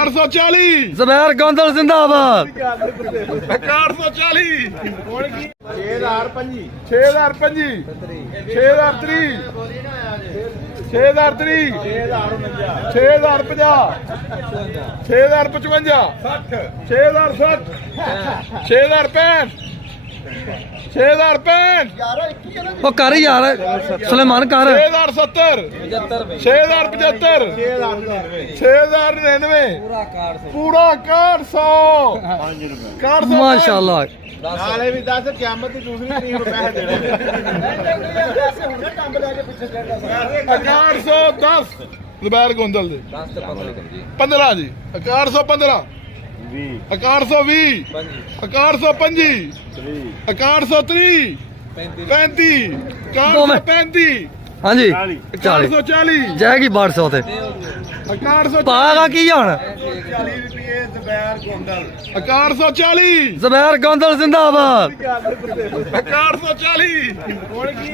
840 ਜ਼ਬੈਰ ਗੋਂਦਲ ਜ਼ਿੰਦਾਬਾਦ 840 6050 6050 6030 6030 6050 6055 6060 6065 6065 ਉਹ ਕਰ ਯਾਰ ਸੁਲੇਮਾਨ ਕਰ 6070 6075 6099 ਪੂਰਾ 400 ਮਾਸ਼ਾਅੱਲਾ ਨਾਲੇ ਵੀ ਦੱਸ ਕਿਆਮਤ ਦੀ ਦੂਸਰੀ ਤਰੀਕ ਨੂੰ ਪੈਸੇ ਦੇਣੇ 410 ਜ਼ਬੈਰ ਗੋਂਦਲ ਦੇ 15 ਜੀ 415 420 425 430 35 435 ਹਾਂਜੀ 40 440 ਜਾਏਗੀ 1200 ਤੇ 440 ਪਾਗਾ ਕੀ ਹੁਣ 40 ਰੁਪਏ ਜ਼ਬੈਰ ਗੋਂਦਲ 440 ਜ਼ਬੈਰ ਗੋਂਦਲ ਜ਼ਿੰਦਾਬਾਦ 440 ਹੁਣ ਕੀ